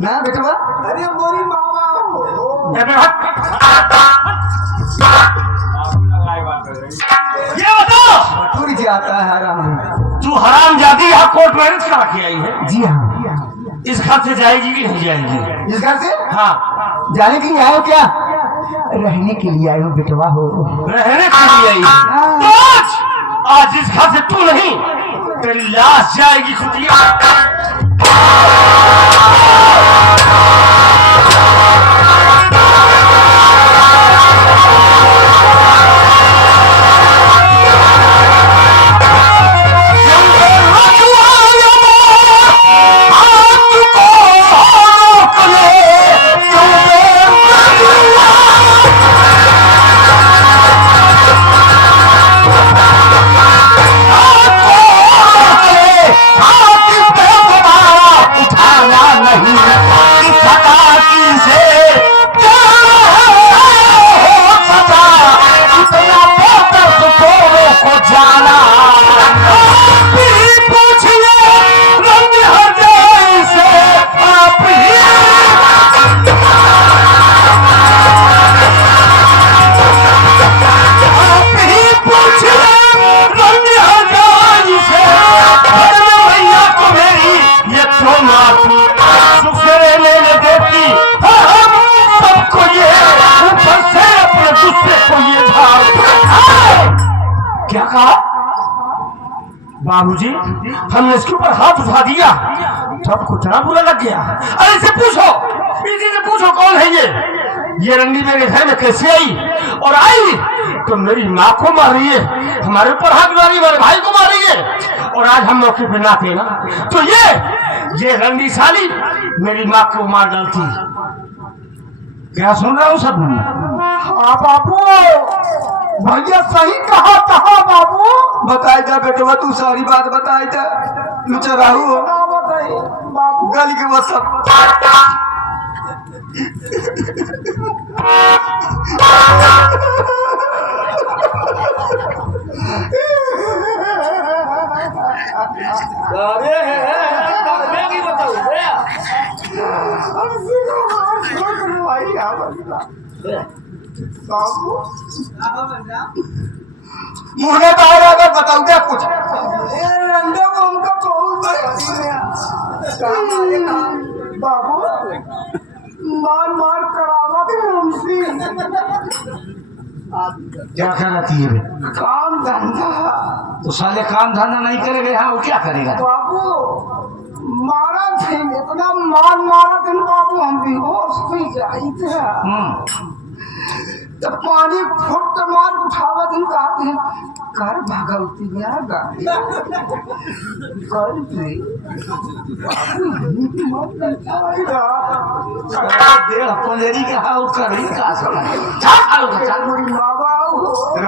ना बेटा अरे मोरी मामा ये बता टूट जाता है हराम। तू हराम जाती यहाँ कोर्ट मैरिज करा के आई है। जी हाँ। इस घर से जाएगी कि नहीं जाएगी? इस घर से हाँ। जाने के लिए आए हो क्या? रहने के लिए आए हो बेटवा हो। रहने के लिए आई है तो आज इस घर से तू नहीं तेरी लाश जाएगी खुदिया। क्या कहा बाबूजी? हमने इसके ऊपर हाथ उठा दिया तब को इतना बुरा लग गया। अरे इसे पूछो, इसी से पूछो कौन है ये रंडी मेरे घर में कैसे आई और आई तो मेरी माँ को मार रही है, हमारे ऊपर हाथ मारी, हमारे भाई को मार रही है और आज हम मौके पे ना थे ना तो ये रंडी साली मेरी माँ को मार डालती। क्या सुन रहा हूँ सब? हाँ बाबू भैया सही कहा बाबू। बताई था बेटवा तू सारी बात बताई था। लुचा राहू बाबू गली के बस सब मुझे तो अगर बताऊ क्या कुछ बाबू मार करावा क्या कहती है काम धंधा तो साले काम धंधा नहीं करेगा यहाँ वो क्या करेगा? बाबू मारा थे इतना मारा थे बाबू हम भी होश में जाई थे तो पानी फुट मार उठावा दिन कहते हैं कर भगवती गया गाड़ी कर दे पंदेरी के हाउ करी का सब मोरी मावा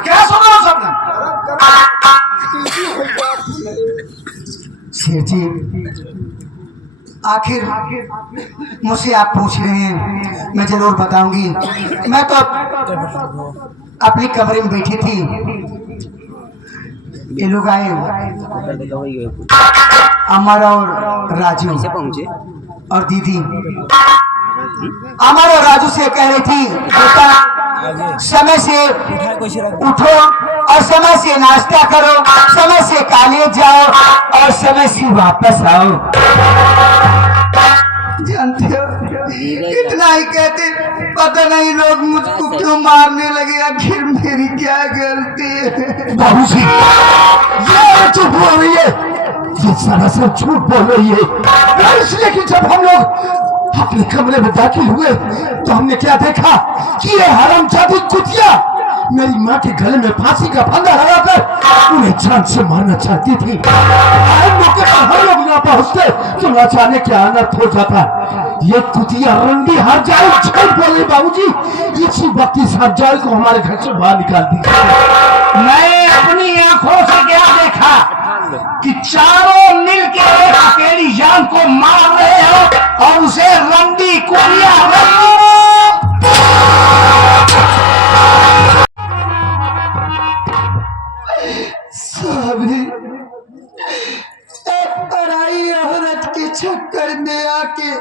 क्या सुन रहा सब? शेर जी आखिर मुझसे आप पूछ रहे हैं मैं जरूर बताऊंगी। मैं तो अपनी कमरे में बैठी थी, ये लोग आए अमर और राजू और दीदी। अमर और राजू से कह रही थी बेटा समय से उठो और समय से नाश्ता करो, समय से कॉलेज जाओ और समय से वापस आओ। जानते हो इतना ही कहते पता नहीं लोग मुझको क्यों मारने लगे, आखिर मेरी क्या गलती है? बाबूजी ये चुप बोल रही है, ये सरासर झूठ बोल रही है। इसलिए कि जब हम लोग अपने कमरे में दाखिल हुए तो हमने क्या देखा कि ये हरामजादी कुतिया मेरी माँ के गले में फांसी का फंदा लगाकर उन्हें जान से मारना चाहती थी। मौके पर हम लोग ना पहुंचते तो न जाने क्या अनर्थ हो जाता। ये कुतिया रंडी हर जाए झूठ बोल रही बाबूजी। इसी वक्त इस हर जाए को हमारे घर से बाहर निकाल दी। मैं अपनी आंखों से क्या देखा कि चारों मिलकर एक अकेली जान को मार रहे हो और उसे रंडी कुतिया साहब जी एक पढ़ाई और चक्कर में आके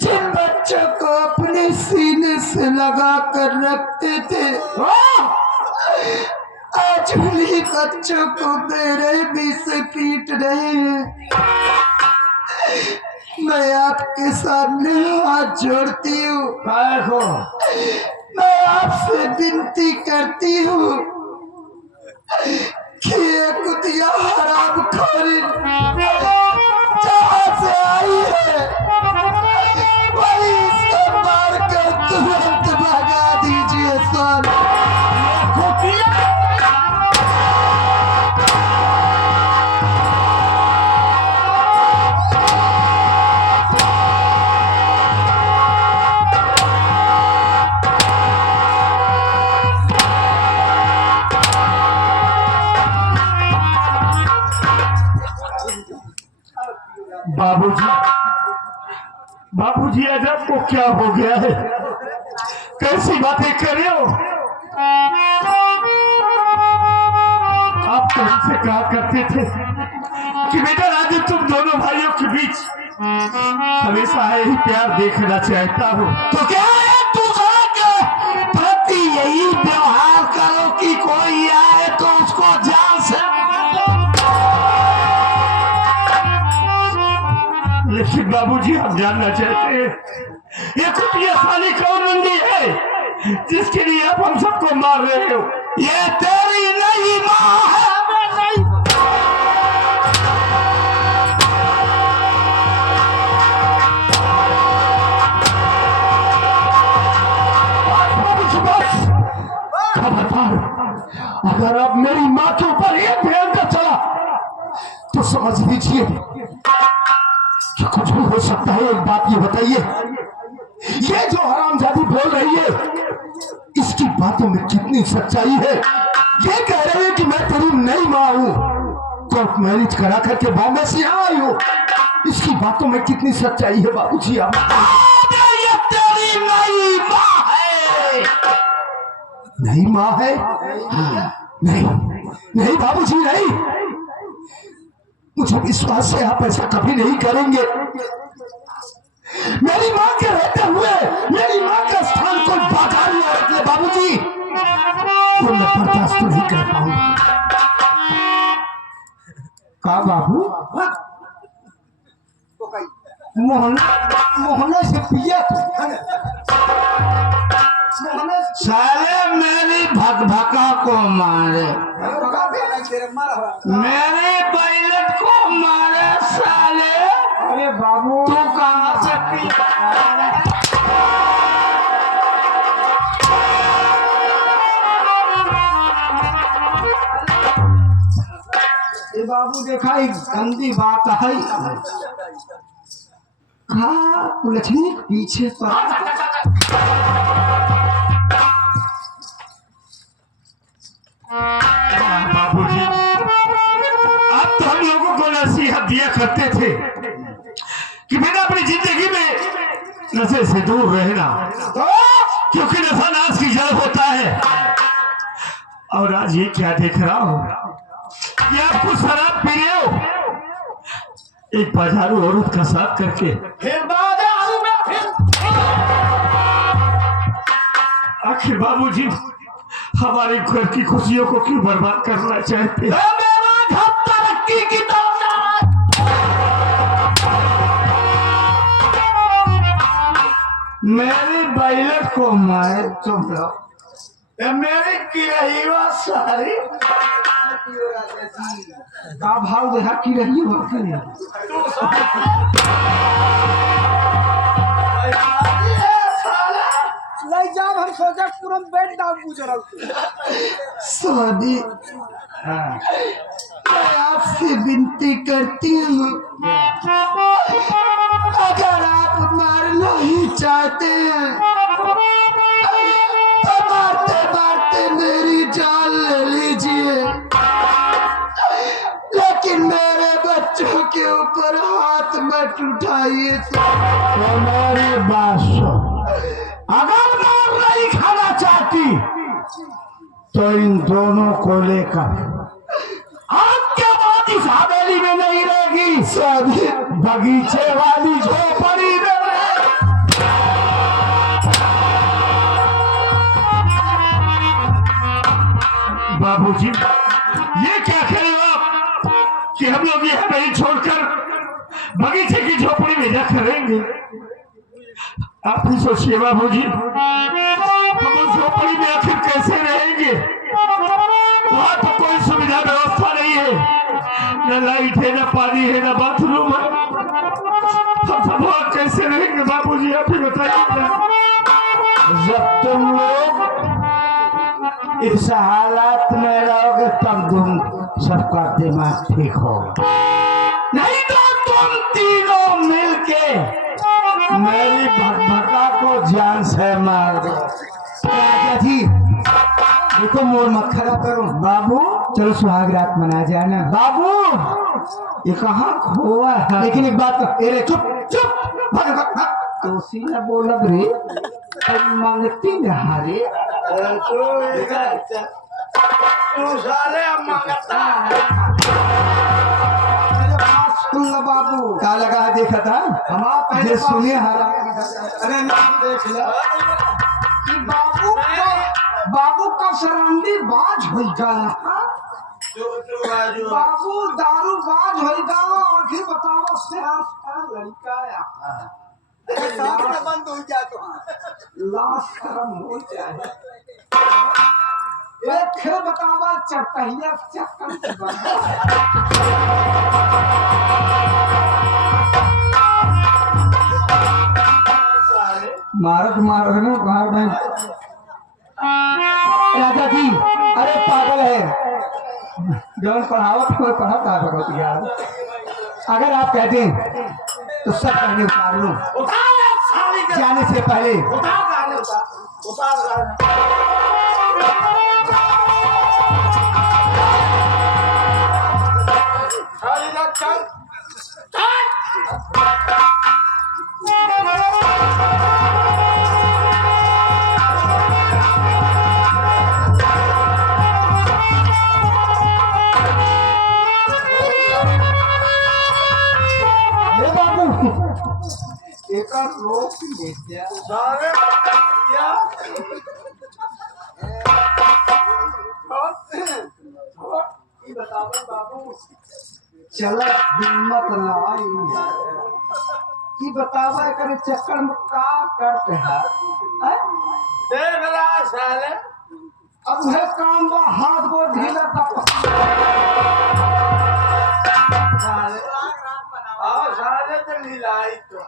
जिन बच्चों को अपने सीने से लगा कर रखते थे आज उन्हीं बच्चों को बेरहमी से पीट रहे हैं। मैं आपके सामने हाथ जोड़ती हूँ, मैं आपसे विनती करती हूँ कि ये कुतिया हराम खोरी जहाँ से आई है वही इसको मार कर तुरंत भगा दीजिए सर। बाबूजी, बाबूजी आज आपको क्या हो गया है? कैसी बातें कर रहे हो? आप तो हमसे कहा करते थे कि बेटा राजू तुम दोनों भाइयों के बीच हमेशा यही प्यार देखना चाहता हूँ। तो क्या है तू प्रति यही व्यवहार करो कि कोई आए तो उसको जान से लेकिन बाबूजी हम जानना चाहते हैं ये कुतिया साली कौन नंदी है जिसके लिए आप हम सबको मार रहे हो? ये तेरी नहीं माँ है। खबरदार, अगर अब मेरी माँ के ऊपर एक भयंकर चला तो समझ लीजिए कि कुछ भी हो सकता है। एक बात ये बताइए, ये जो हरामजादी बोल रही है इसकी बातों में कितनी सच्चाई है? ये कह रही है कि मैं तेरी नई माँ हूँ, कोर्ट मैरिज करा करके बॉम्बे से यहाँ आई हूँ। इसकी बातों में कितनी सच्चाई है बाबूजी? आप ये तेरी नई माँ है। नई माँ है? नहीं नहीं बाबूजी नहीं, मुझे विश्वास है आप ऐसा कभी नहीं करेंगे। मेरी माँ के रहते हुए मेरी माँ का स्थान कोई बागारी औरत ले बाबूजी, तो मैं बर्दाश्त नहीं कर पाऊंगा। का बाबू मोहना से पिया साले मेरी भकभका को मारे, मेरे पायलट को मारे साले। अरे बाबू तू कहाँ से पिया? ये बाबू देखा एक गंदी बात है। लक्ष्मी पीछे बाबूजी आप तो हम लोगों को नसीहत दिया करते थे कि बेटा अपनी जिंदगी में नशे से दूर रहना, क्योंकि नशा नाश की जड़ होता है। और आज ये क्या देख रहा हूँ कि आप कुछ शराब पी रहे हो एक बाजारू औरत का साथ करके। आखिर बाबूजी हमारे घर की खुशियों को क्यों बर्बाद करना चाहते हैं? तरक्की की मेरी बैलट को मारे तुम लोग, मेरी की रही वो सारी का भाव देखा की रही हो जब हम सोचा पूरा बेड डाउन पूछ रहा स्वामी, मैं आपसे विनती करती हूँ अगर आप मारना ही चाहते हैं तो मारते मारते मेरी जान ले लीजिए, लेकिन मेरे बच्चों के ऊपर हाथ मत उठाइए। मेरी बात सुन, अगर मार नहीं खाना चाहती तो इन दोनों को लेकर आज के बाद इस हवेली में नहीं रहेगी, सभी बगीचे वाली झोपड़ी में रहेगी। बाबूजी ये क्या कह रहे हो आप कि हम लोग ये हवेली छोड़कर बगीचे की झोपड़ी में जा करेंगे? आप ही सोचिए बाबूजी, हम उस झोपड़ी में आखिर कैसे रहेंगे? वहां तो कोई सुविधा व्यवस्था नहीं है, न लाइट है, न पानी है, न बाथरूम है। हम सब वहां कैसे रहेंगे बाबूजी, आप ही बताइए। जब तुम लोग इस हालात में रहोगे तब तुम सबका दिमाग ठीक होगा, नहीं तो तुम तीनों मिलके मेरी भटभटा को जान से मार दो। राजा जी देखो, मोर मत खराब करो। बाबू चलो सुहाग रात मना जाए ना। बाबू ये कहाँ खोआ है? लेकिन एक बात, अरे चुप चुप, भाग भाग भाग। तो सीधा बोला रे, तुम मांगती रहा रे। बाबू का लगा देखा था हमारा पहले ये सुनिए हरा। अरे नहीं देख लो कि बाबू का सरंडी बाज हो गया। बाबू दारू बाज हो गया। आखिर बताओ से लड़का बंद हो जाए तो लाश खत्म हो जाए। एक खेल बतावा चटहिया चक्कर मारत मारत में बाहर में। राजा जी अरे पागल है, जौन पढ़ावत कोई पढ़ा था भगवत यार। अगर आप कहते हैं तो सब पहले उतार लो जाने से पहले। एक रोक ले बाबू चला हिम्मत लाई कि बतावा करे चक्कर में का करते हैं। देख रहा साले अब है काम बा हाथ को ढीला साले आओ साले तो ढीलाई तो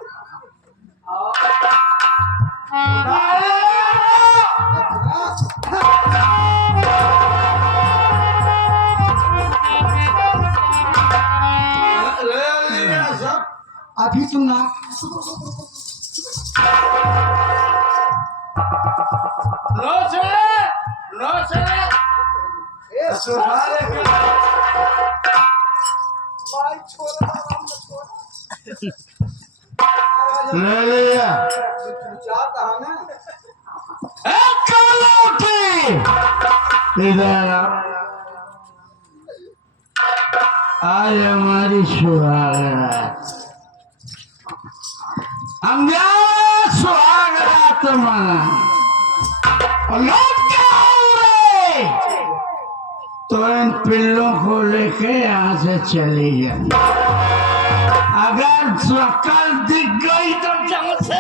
अभी तुम ना ले लिया इधर आज हमारी सुहागरात, हम सुहागरात मना लोग क्या हो रहे, तो इन पिल्लों को लेके यहाँ से चली जाए। अगर शक्ल दिख गई तो जहाँ से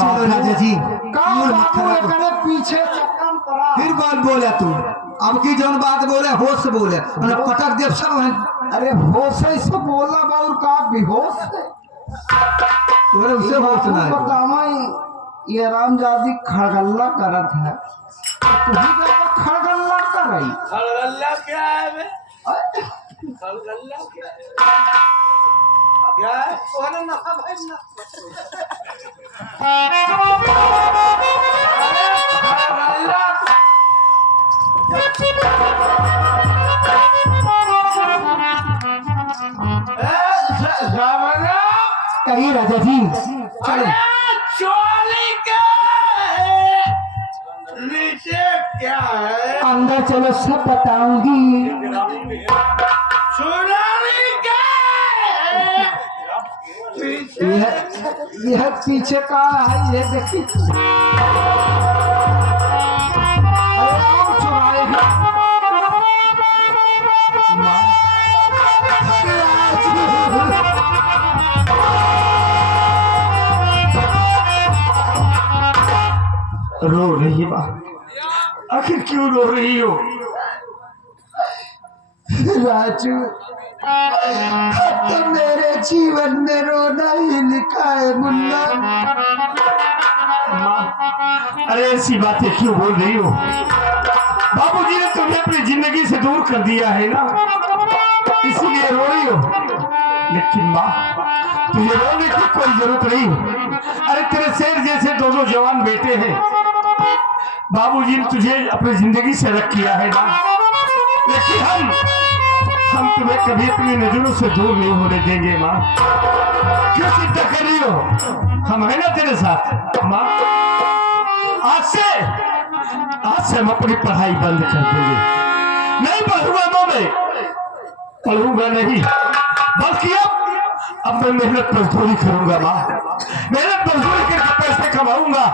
चलो राजा जी पीछे चक्कर पड़ा। फिर बात बोले तू, अब की जौन बात बोले होश से बोले, पटक दे सब है। अरे होश है इसको बोलना बाबू का बेहोश है। तोरे उसे होश ना है। बतावा ये रामजादी खड़गल्ला करत है, खड़गल्ला कर रही। खड़गल्ला क्या है बे? खड़गल्ला क्या है? कोने ना भाई ना कहिए राजा जी। चोली के चलो सब बताऊंगी। यह पीछे का है, ये देखिए। अरे आम चुराएगी। रो रही माँ, आखिर क्यों रो रही हो? राजू, तो मेरे जीवन में रोना ही लिखा है मुन्ना। माँ, अरे ऐसी बातें क्यों बोल रही हो? बाबूजी ने तुम्हें अपनी जिंदगी से दूर कर दिया है ना, इसीलिए रो रही हो। लेकिन माँ, तुझे रोने की कोई जरूरत नहीं। अरे तेरे शेर जैसे दोनों जवान बेटे हैं, बाबूजी ने तुझे अपनी जिंदगी से अलग किया है ना, लेकिन हम तुम्हें कभी अपनी नजरों से दूर नहीं होने देंगे माँ। क्यों चिंता कर रही हो? हम है ना तेरे साथ माँ। आज से हम अपनी पढ़ाई बंद कर देंगे। नहीं पढ़ूंगा माँ, मैं पढ़ूंगा नहीं, बल्कि अब मैं मेहनत मजदूरी करूंगा माँ। मेहनत मजदूरी करके पैसे कमाऊंगा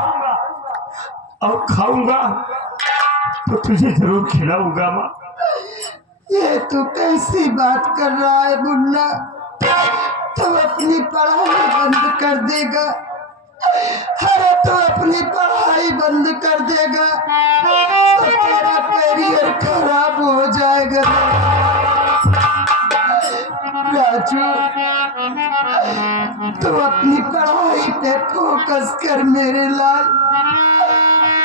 और खाऊंगा तो तुझे जरूर खिलाऊंगा माँ। ये तू कैसी बात कर रहा है मुन्ना? तू अपनी पढ़ाई बंद कर देगा? अरे तू अपनी पढ़ाई बंद कर देगा तो तेरा करियर खराब हो जाएगा। राजू, तू अपनी पढ़ाई पे फोकस कर मेरे लाल।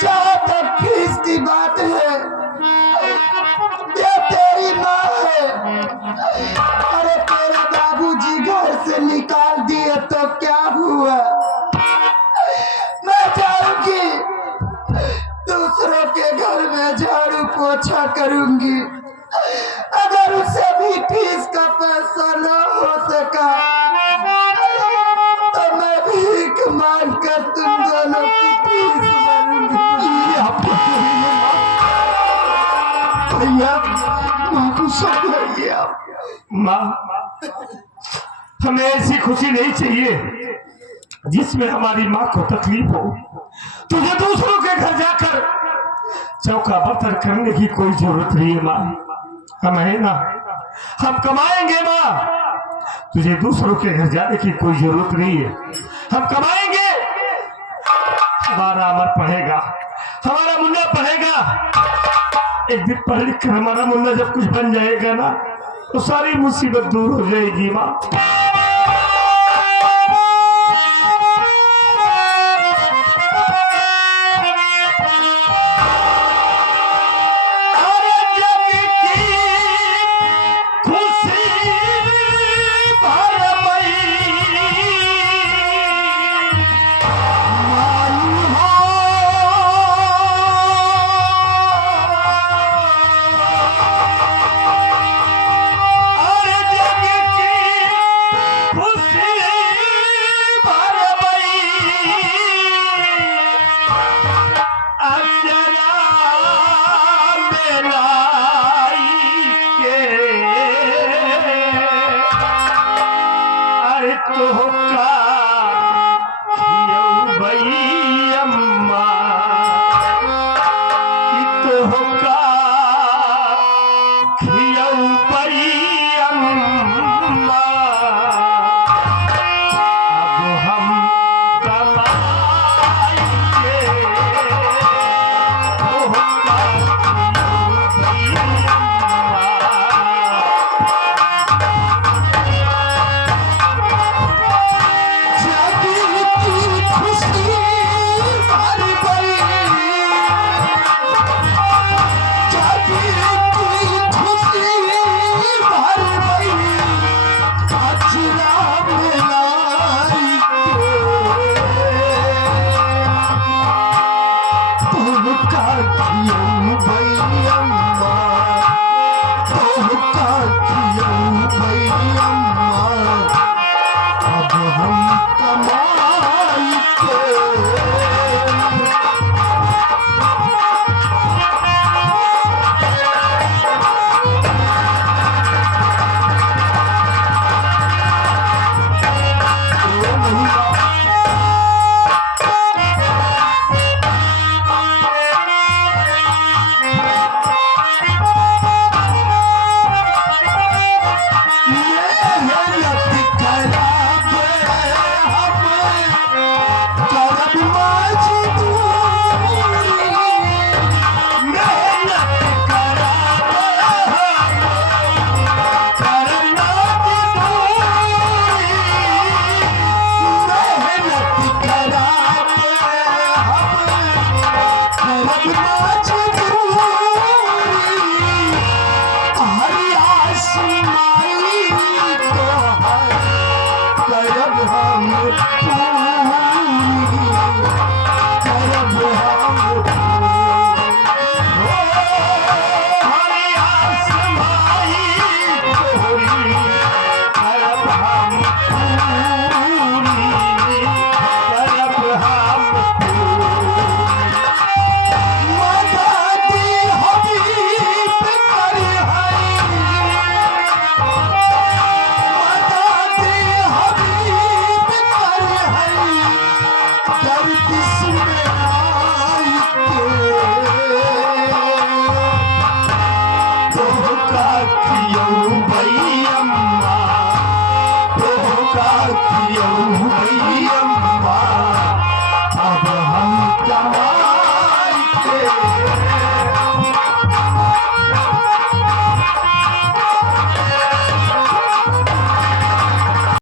जहाँ तक फीस की बात है, ये तेरी माँ है। अरे तेरे बाबूजी घर से निकाल दिए तो क्या हुआ? मैं जाऊंगी, दूसरों के घर में झाड़ू पोछा करूंगी। अगर उसे भी फीस का पैसा न हो सका तो मैं भीख मांग कर तुम दोनों की फीस भरूंगी। भैया, माँ को समझाइए आप। माँ, हमें ऐसी खुशी नहीं चाहिए जिसमें हमारी माँ को तकलीफ हो। तुझे दूसरों के घर जाकर चौका बर्तन करने की कोई जरूरत नहीं है माँ। हम है ना, हम कमाएंगे माँ। तुझे दूसरों के घर जाने की कोई जरूरत नहीं है। हम कमाएंगे, हमारा अमर पढ़ेगा, हमारा मुन्ना पढ़ेगा। एक दिन पढ़ लिख कर हमारा मुन्ना जब कुछ बन जाएगा ना, तो सारी मुसीबत दूर हो जाएगी माँ। भैया